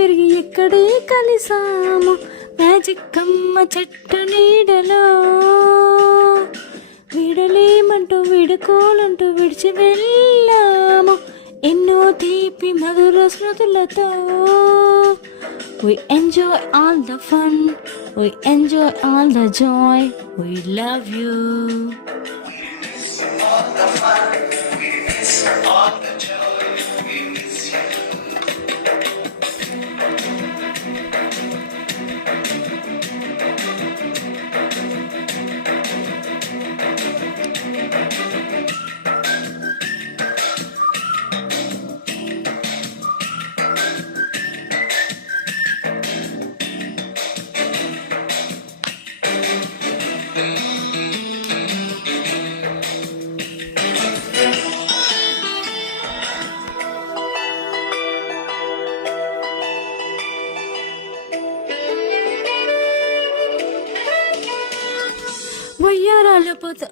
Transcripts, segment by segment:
ఎక్కడో పెరిగి ఎక్కడే కలిసాము. మ్యాజిక్ అమ్మ చెట్టు నీడలో. వీడలేమంటూ వీడుకోలంటూ విడిచి వెళ్ళాము. ఎన్నో తీపి మధుర స్మృతులతో. We enjoy all the fun, we enjoy all the joy, we love you. వయ్యారాల పోత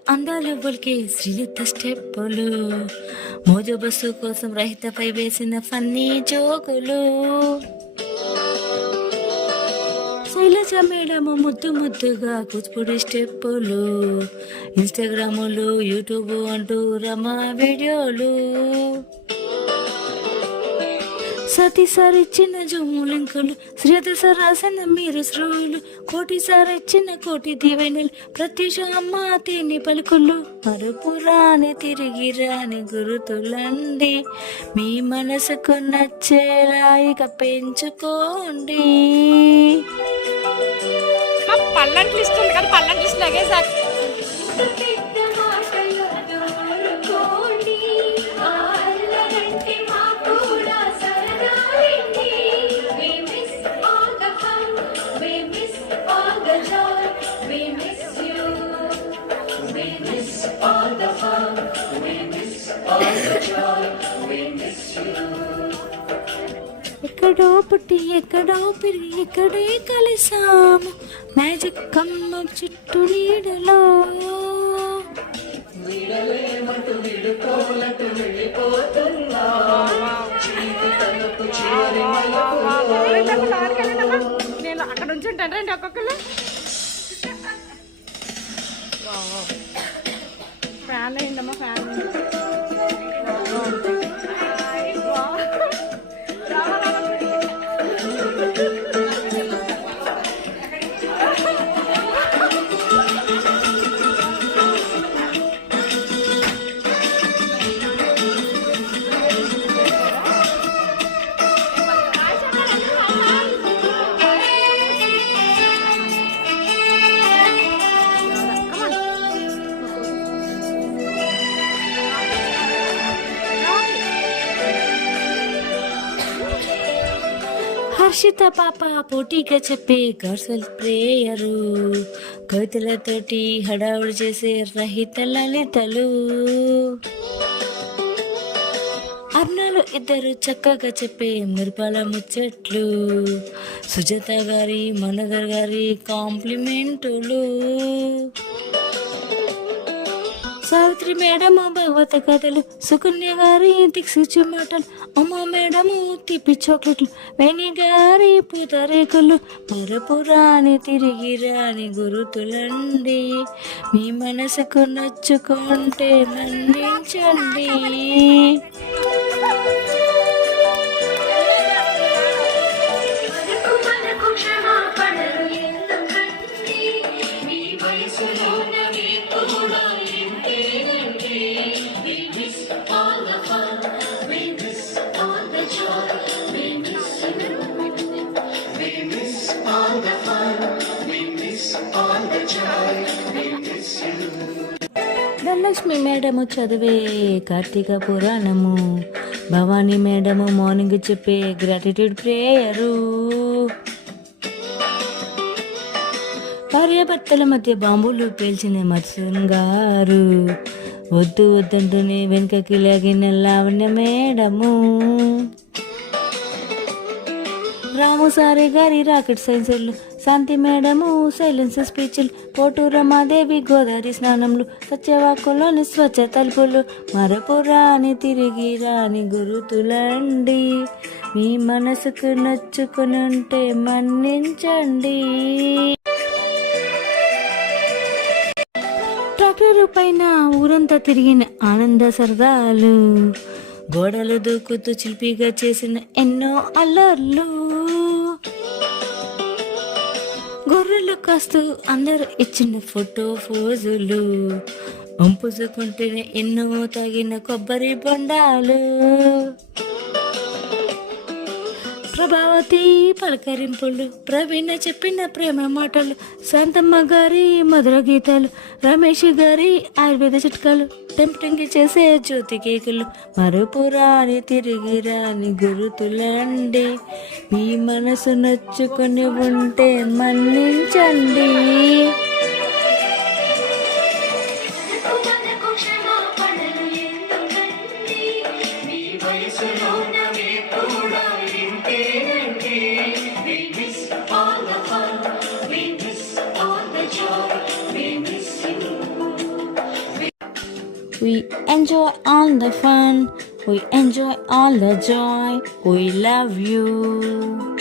అందాల బొలికే శ్రీలత స్టెప్పులు. మోజు బస్సు కోసం రహితపై వేసిన ఫన్నీ జోకులు. శైలజ మేడము ముద్దు ముద్దుగా కూచిపూడి స్టెప్పులు. ఇన్స్టాగ్రాములు యూట్యూబ్ అంటూ రమ వీడియోలు. సతీ ఇచ్చిన జమ్ము లింకులు శ్రీత సార్ రాసిన మీరు శ్రోలు కోటి సార్ ఇచ్చిన కోటి దీవెనలు ప్రత్యూష అమ్మ తేని పలుకులు మరుపురాని తిరిగి రాని గురుతులండి. మీ మనసుకు నచ్చేలా ఇక పెంచుకోండి. మా ఇస్తుంది లిస్ట్ ఉంది కదా సార్ ఎక్కడో పుట్టి ఎక్కడో పెరిగి ఎక్కడే కలిసాము. మ్యాజిక్ కమ్మ చుట్టూ నీడలో. నేను అక్కడ నుంచి ఉంటాను రండి ఒక్కొక్కరు ఫ్యాన్ అయిందమ్మా ఫ్యాన్ హర్షిత పాప పోటీగా చెప్పే గర్సల్ ప్రేయరు కవితలతోటి హడావుడు చేసే రహిత లలితలు. అర్ణాలు ఇద్దరు చక్కగా చెప్పే మిరపాల ముచ్చట్లు. సుజాత గారి మనోదర్ గారి కాంప్లిమెంటులు. సావిత్రి మేడము భగవత కథలు సుకన్య గారి దిక్సూచి మాటలు అమ్మ మేడము తిప్పి చాక్లెట్లు వేణి గారి పూతరేకులు మరపురాని తిరిగి రాని గురుతులండి. మీ మనసుకు నచ్చుకుంటే మందించండి ధనలక్ష్మి మేడము చదివే కార్తీక పురాణము భవానీ మేడము మార్నింగ్ చెప్పే గ్రాటిట్యూడ్ ప్రేయరు భార్యాభర్తల మధ్య బాంబులు పేల్చిన మత్స్యంగారు వద్దు వద్దంటూనే వెనుకకి లాగిన లావణ్య మేడము. రాముసారి గారి రాకెట్ సైన్సర్లు శాంతి మేడము సైలెన్స్ స్పీచ్లు పోటు రమాదేవి గోదావరి స్నానములు సత్యవాకులోని స్వచ్ఛ తలుపులు మరపురాని తిరిగి రాని గురుతులండి. మీ మనసుకు నచ్చుకుని ఉంటే మన్నించండి. ట్రాక్టర్ పైన ఊరంతా తిరిగిన ఆనంద సరదాలు. గోడలు దూకుతూ చిలిపిగా చేసిన ఎన్నో అల్లర్లు. గొర్రెలు కాస్తూ అందరూ ఇచ్చిన ఫోటో ఫోజులు. వంపుసుకుంటేనే ఎన్నో తాగిన కొబ్బరి బొండాలు. ప్రభావతి పలకరింపులు ప్రవీణ చెప్పిన ప్రేమ మాటలు శాంతమ్మ గారి మధుర గీతాలు రమేష్ గారి ఆయుర్వేద చిట్కాలు టెంప్టింగ్ చేసే జ్యోతి కేకులు మరుపురాని తిరిగి రాని గురుతులండి. మీ మనసు నచ్చుకొని ఉంటే మన్నించండి. We enjoy all the fun, we enjoy all the joy, we love you.